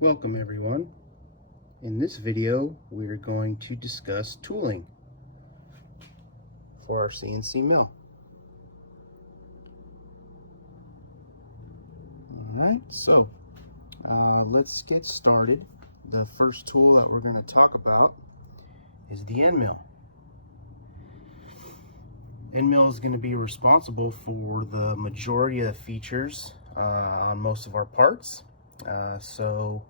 Welcome everyone. In this video we're going to discuss tooling for our CNC mill. Alright, so let's get started. The first tool that we're going to talk about is the end mill. End mill is going to be responsible for the majority of the features on most of our parts. So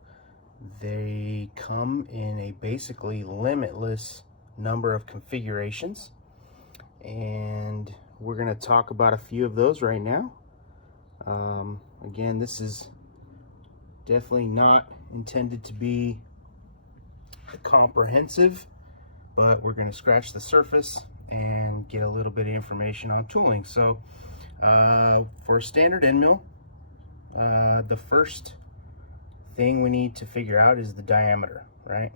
they come in a basically limitless number of configurations, and we're going to talk about a few of those right now. Again, this is definitely not intended to be comprehensive, but we're going to scratch the surface and get a little bit of information on tooling. So for a standard end mill, the first thing we need to figure out is the diameter, right?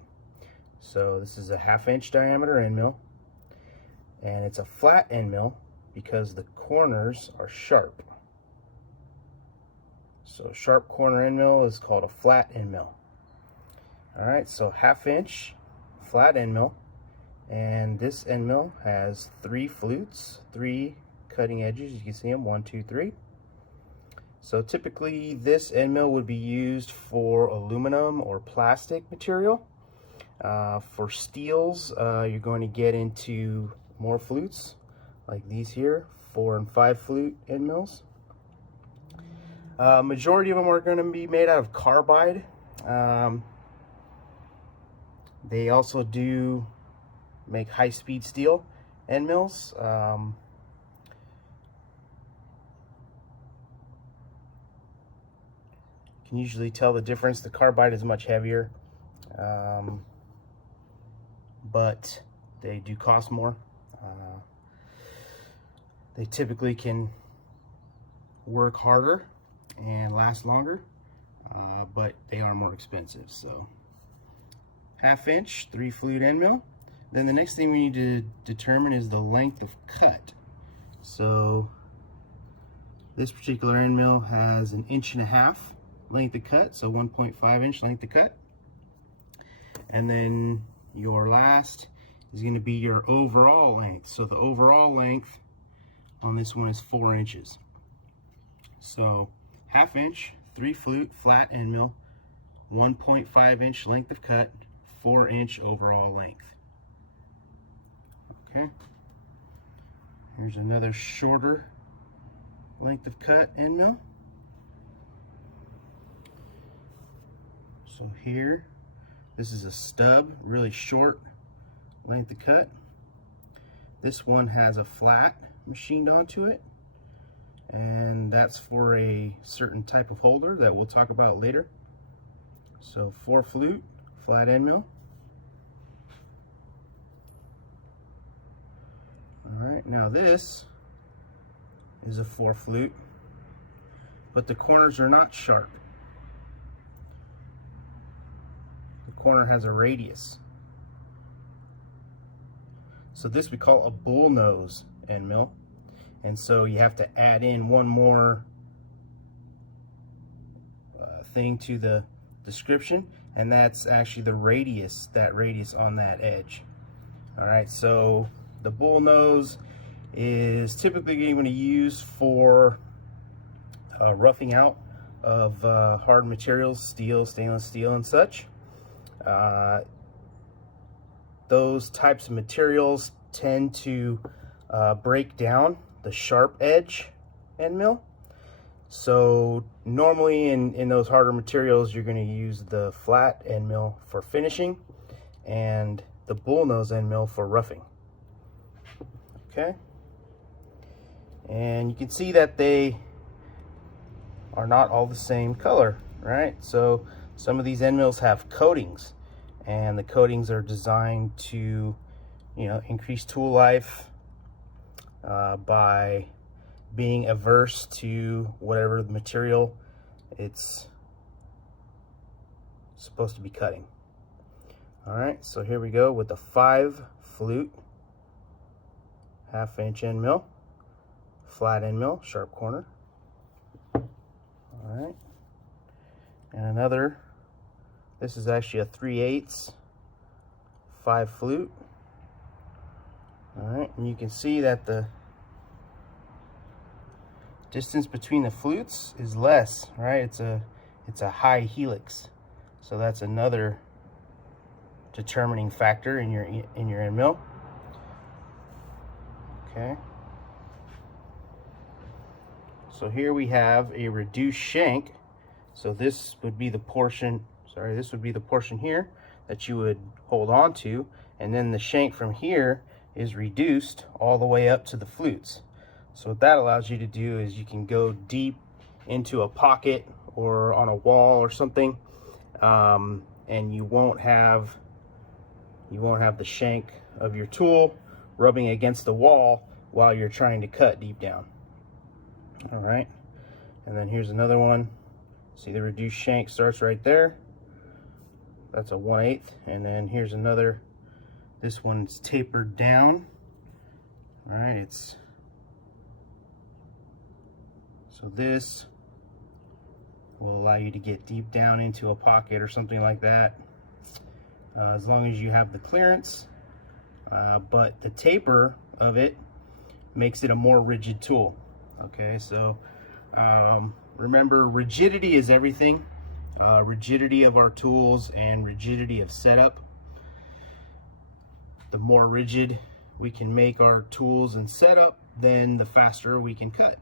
So this is a 1/2 inch diameter end mill, and it's a flat end mill because the corners are sharp. So sharp corner end mill is called a flat end mill. All right, so 1/2 inch flat end mill, and this end mill has 3 flutes, 3 cutting edges. You can see them, 1, 2, 3. So typically this end mill would be used for aluminum or plastic material. For steels, you're going to get into more flutes like these here, 4 and 5 flute end mills. Majority of them are going to be made out of carbide. They also do make high-speed steel end mills. Can usually tell the difference. The carbide is much heavier, but they do cost more. They typically can work harder and last longer, but they are more expensive. So 1/2 inch 3 flute end mill. Then the next thing we need to determine is the length of cut. So this particular end mill has 1.5 inches length of cut, so 1.5 inch length of cut. And then your last is going to be your overall length. So the overall length on this one is 4 inches. So 1/2 inch 3 flute flat end mill, 1.5 inch length of cut, 4 inch overall length. Okay, here's another shorter length of cut end mill. So here, this is a stub, really short length of cut. This one has a flat machined onto it, and that's for a certain type of holder that we'll talk about later. So 4 flute flat end mill. All right, now this is a 4 flute, but the corners are not sharp. Corner has a radius. So this we call a bull nose end mill, and so you have to add in one more thing to the description, and that's actually the radius, that radius on that edge. All right, so the bull nose is typically going to use for roughing out of hard materials, steel, stainless steel, and such. Those types of materials tend to break down the sharp edge end mill. So normally in those harder materials, you're going to use the flat end mill for finishing and the bull nose end mill for roughing. Okay, and you can see that they are not all the same color, right? So some of these end mills have coatings, and the coatings are designed to, increase tool life by being averse to whatever the material it's supposed to be cutting. All right, so here we go with the 5 flute 1/2 inch end mill, flat end mill, sharp corner. All right, and another This is actually a 3/8 5 flute. All right, and you can see that the distance between the flutes is less, right? It's a high helix, so that's another determining factor in your end mill. Okay. So here we have a reduced shank. So this would be the portion, this would be the portion here that you would hold on to, and then the shank from here is reduced all the way up to the flutes. So what that allows you to do is you can go deep into a pocket or on a wall or something, and you won't have the shank of your tool rubbing against the wall while you're trying to cut deep down. All right, and then here's another one. See, the reduced shank starts right there. That's a 1/8, and then here's another. This one's tapered down. All right, so this will allow you to get deep down into a pocket or something like that, as long as you have the clearance. But the taper of it makes it a more rigid tool. Okay, so remember, rigidity is everything. Rigidity of our tools and rigidity of setup. The more rigid we can make our tools and setup, then the faster we can cut.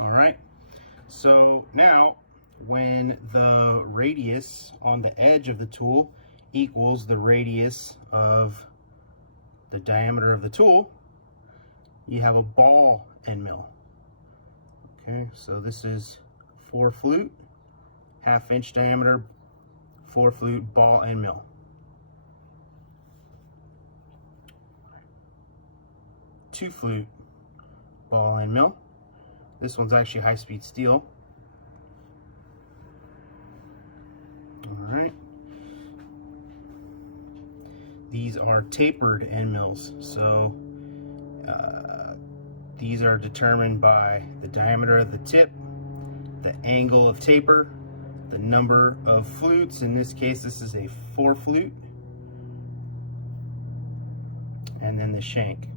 All right, so now when the radius on the edge of the tool equals the radius of the diameter of the tool, you have a ball end mill. Okay, so this is 4 flute, 1/2 inch diameter, 4 flute ball end mill. Two flute ball end mill. This one's actually high-speed steel. All right. These are tapered end mills. So these are determined by the diameter of the tip, the angle of taper, the number of flutes. In this case, this is a 4 flute, and then the shank.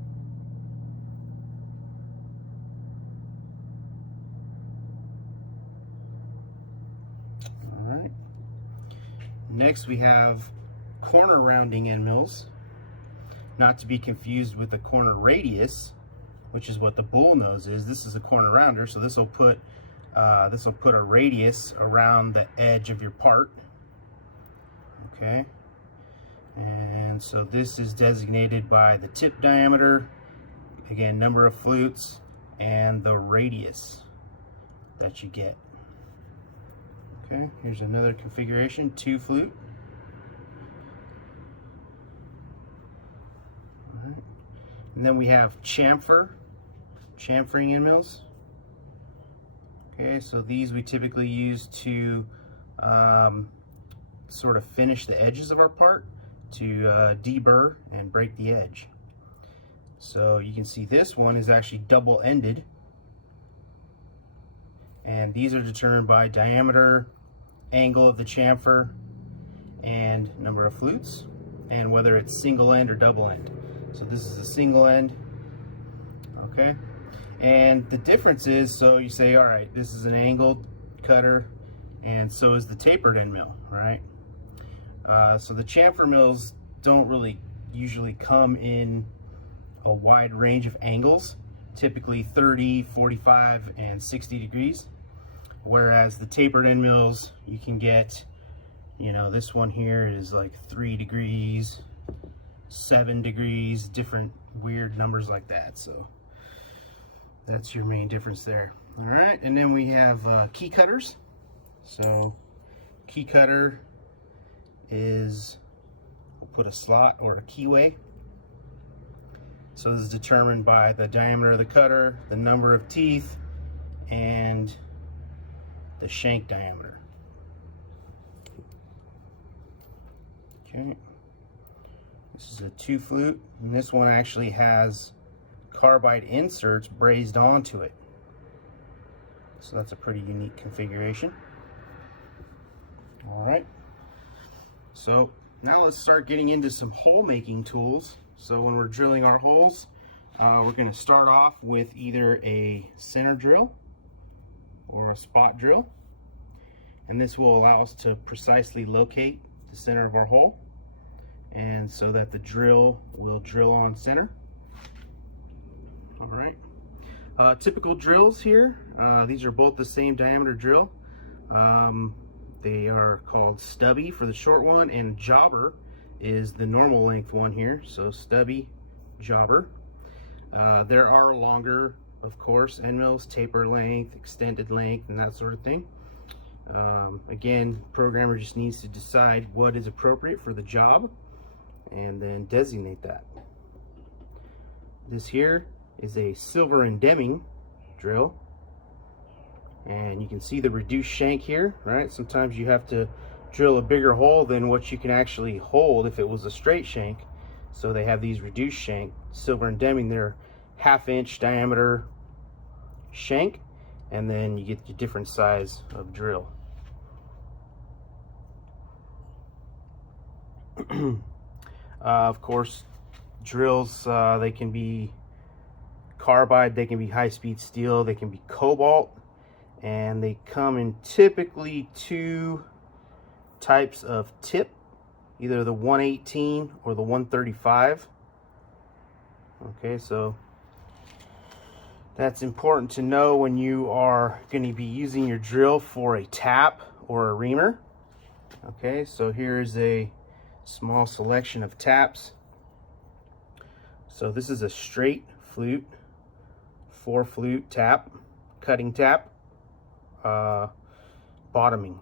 All right. Next, we have corner rounding end mills, not to be confused with the corner radius, which is what the bull nose is. This is a corner rounder, so this will put a radius around the edge of your part. Okay, and so this is designated by the tip diameter, again, number of flutes, and the radius that you get. Okay, here's another configuration, 2 flute. All right. And then we have chamfering end mills. Okay, so these we typically use to sort of finish the edges of our part, to deburr and break the edge. So you can see this one is actually double-ended, and these are determined by diameter, angle of the chamfer, and number of flutes, and whether it's single end or double end. So this is a single end. Okay, and the difference is, so you say, all right, this is an angled cutter, and so is the tapered end mill, right? So the chamfer mills don't really usually come in a wide range of angles, typically 30, 45, and 60 degrees. Whereas the tapered end mills, you can get, you know, this one here is like 3 degrees, 7 degrees, different weird numbers like that. So that's your main difference there. All right, and then we have key cutters. So key cutter is, we'll put a slot or a keyway. So this is determined by the diameter of the cutter, the number of teeth, and the shank diameter. Okay, this is a 2 flute, and this one actually has carbide inserts brazed onto it. So that's a pretty unique configuration. All right, So now let's start getting into some hole making tools. So when we're drilling our holes, we're going to start off with either a center drill or a spot drill. And this will allow us to precisely locate the center of our hole, and so that the drill will drill on center. All right. Typical drills here, these are both the same diameter drill. They are called stubby for the short one, and jobber is the normal length one here. So stubby, jobber. There are longer, of course, end mills, taper length, extended length, and that sort of thing. Again, programmer just needs to decide what is appropriate for the job and then designate that. This here is a Silver and Deming drill, and you can see the reduced shank here, right? Sometimes you have to drill a bigger hole than what you can actually hold if it was a straight shank, so they have these reduced shank. Silver and Deming, they're 1/2 inch diameter shank, and then you get your different size of drill. Of course, drills, they can be carbide, they can be high-speed steel, they can be cobalt, and they come in typically 2 types of tip, either the 118 or the 135. Okay, so that's important to know when you are going to be using your drill for a tap or a reamer. Okay, so here's a small selection of taps. So this is a straight flute, 4-flute tap, cutting tap, bottoming.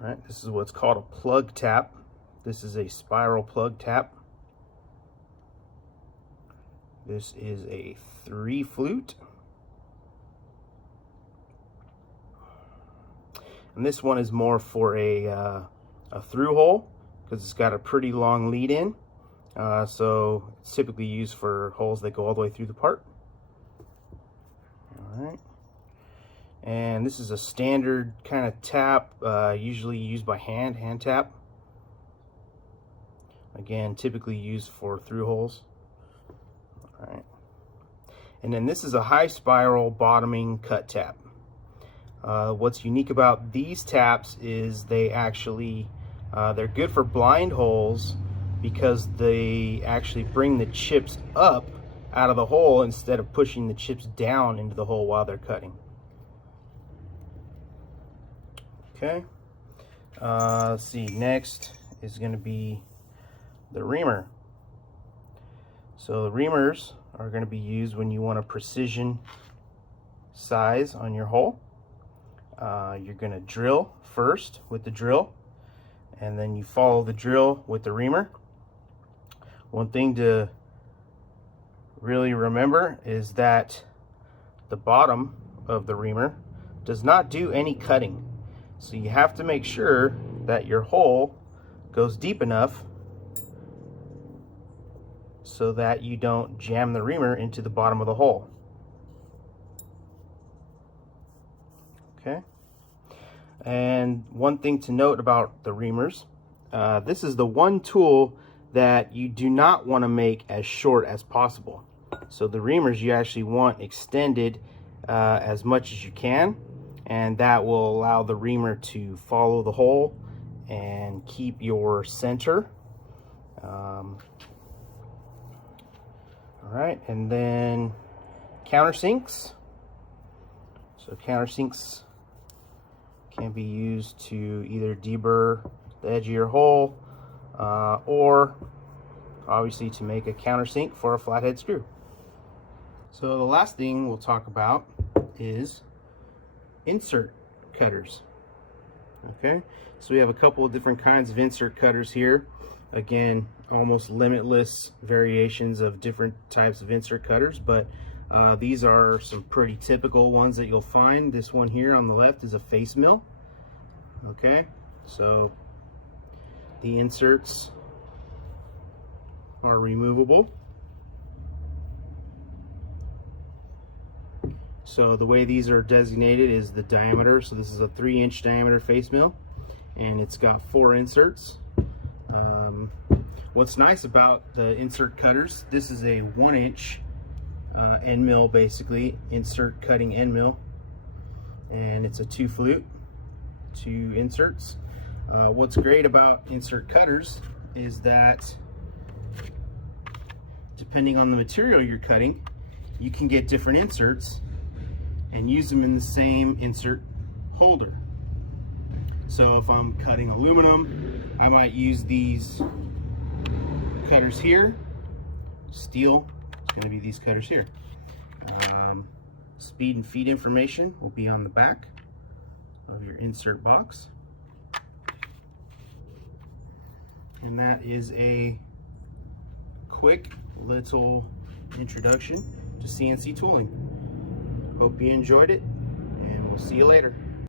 All right, this is what's called a plug tap. This is a spiral plug tap. This is a 3-flute. And this one is more for a through hole, because it's got a pretty long lead in. So it's typically used for holes that go all the way through the part. All right. And this is a standard kind of tap, usually used by hand tap. Again, typically used for through holes. All right. And then this is a high spiral bottoming cut tap. What's unique about these taps is they actually, they're good for blind holes because they actually bring the chips up out of the hole instead of pushing the chips down into the hole while they're cutting. Okay. Let's see, next is going to be the reamer. So the reamers are going to be used when you want a precision size on your hole. You're going to drill first with the drill, and then you follow the drill with the reamer. One thing to really remember is that the bottom of the reamer does not do any cutting. So you have to make sure that your hole goes deep enough so that you don't jam the reamer into the bottom of the hole. Okay. And one thing to note about the reamers, this is the one tool that you do not want to make as short as possible. So the reamers you actually want extended as much as you can, and that will allow the reamer to follow the hole and keep your center. All right, and then countersinks. So countersinks can be used to either deburr the edge of your hole or obviously to make a countersink for a flathead screw. So the last thing we'll talk about is insert cutters. Okay, so we have a couple of different kinds of insert cutters here. Again, almost limitless variations of different types of insert cutters, but these are some pretty typical ones that you'll find. This one here on the left is a face mill. Okay, so the inserts are removable. So the way these are designated is the diameter. So this is a 3-inch diameter face mill, and it's got 4 inserts. What's nice about the insert cutters, this is a 1-inch end mill, basically insert cutting end mill, and it's a 2 flute, 2 inserts. What's great about insert cutters is that depending on the material you're cutting, you can get different inserts and use them in the same insert holder. So if I'm cutting aluminum, I might use these cutters here. Steel, it's going to be these cutters here. Speed and feed information will be on the back of your insert box. And that is a quick little introduction to CNC tooling. Hope you enjoyed it, and we'll see you later.